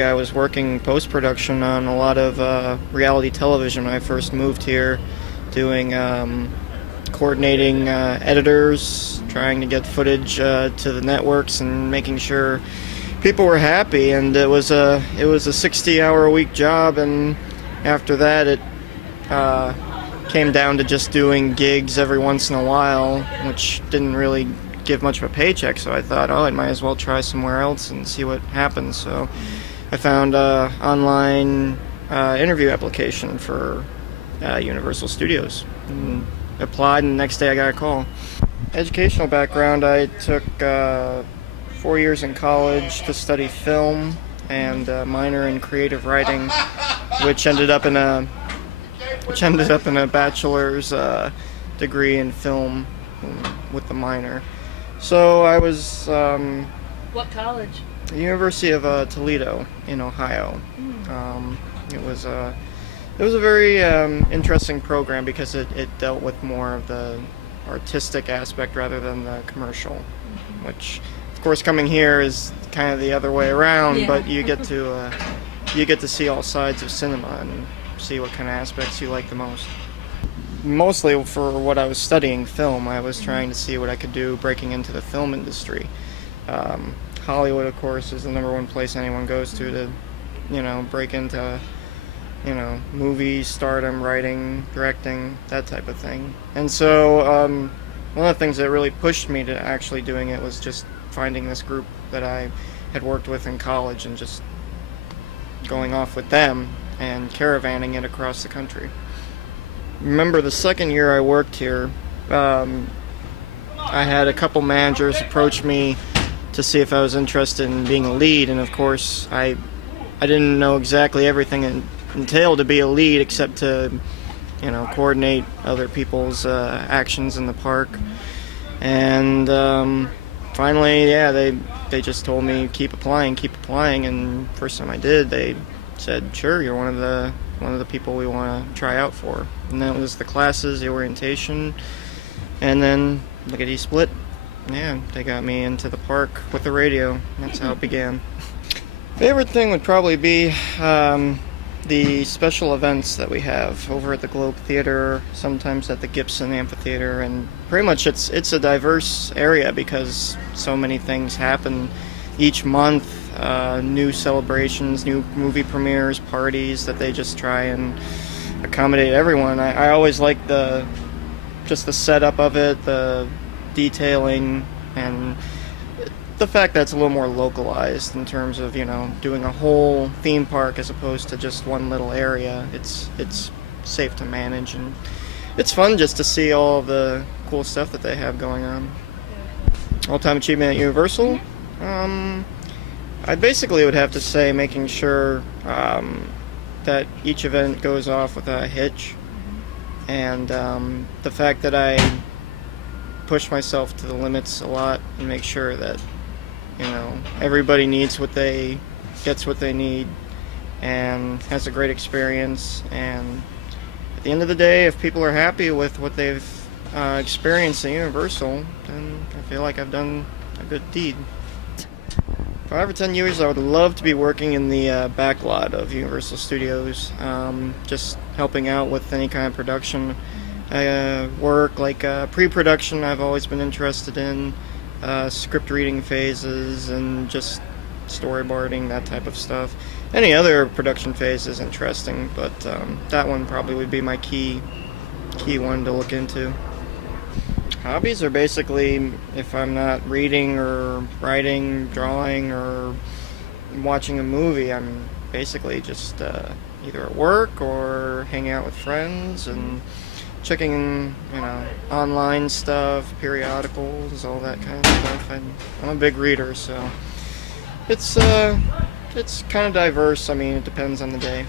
I was working post-production on a lot of reality television when I first moved here, doing coordinating editors, trying to get footage to the networks and making sure people were happy. And it was a 60-hour-a-week job, and after that it came down to just doing gigs every once in a while, which didn't really give much of a paycheck, so I thought, oh, I might as well try somewhere else and see what happens. So I found an online interview application for Universal Studios and applied, and the next day I got a call. Educational background, I took 4 years in college to study film and a minor in creative writing, which ended up in a bachelor's degree in film with the minor. So I was what college? The University of Toledo in Ohio. It was a very interesting program because it dealt with more of the artistic aspect rather than the commercial, which of course coming here is kind of the other way around. Yeah. But you get to see all sides of cinema and see what kind of aspects you like the most. Mostly for what I was studying, film, I was trying to see what I could do breaking into the film industry. Hollywood, of course, is the #1 place anyone goes to break into, movie stardom, writing, directing, that type of thing. And so one of the things that really pushed me to actually doing it was just finding this group that I had worked with in college and just going off with them and caravanning it across the country. Remember the second year I worked here, I had a couple managers approach me to see if I was interested in being a lead, and of course I didn't know exactly everything it entailed to be a lead except to coordinate other people's actions in the park. And finally, yeah, they just told me keep applying, and first time I did, they said, sure, you're one of the people we want to try out for. And that was the classes, the orientation, and then lickety-split. Yeah, they got me into the park with the radio. That's how it began. Favorite thing would probably be the special events that we have over at the Globe Theater, sometimes at the Gibson Amphitheater, and pretty much it's a diverse area because so many things happen each month. New celebrations, new movie premieres, parties that they just try and accommodate everyone. I always like just the setup of it, the detailing, and the fact that it's a little more localized in terms of doing a whole theme park as opposed to just one little area. It's safe to manage, and it's fun just to see all the cool stuff that they have going on. All-time achievement at Universal? I basically would have to say making sure that each event goes off without a hitch, and the fact that I push myself to the limits a lot and make sure that everybody gets what they need and has a great experience. And at the end of the day, if people are happy with what they've experienced at Universal, then I feel like I've done a good deed. 5 or 10 years, I would love to be working in the backlot of Universal Studios, just helping out with any kind of production work, like pre-production I've always been interested in, script reading phases, and just storyboarding, that type of stuff. Any other production phase is interesting, but that one probably would be my key one to look into. Hobbies are basically, if I'm not reading or writing, drawing, or watching a movie, I'm basically just either at work or hanging out with friends and checking, online stuff, periodicals, all that kind of stuff. I'm a big reader, so it's kind of diverse. I mean, it depends on the day.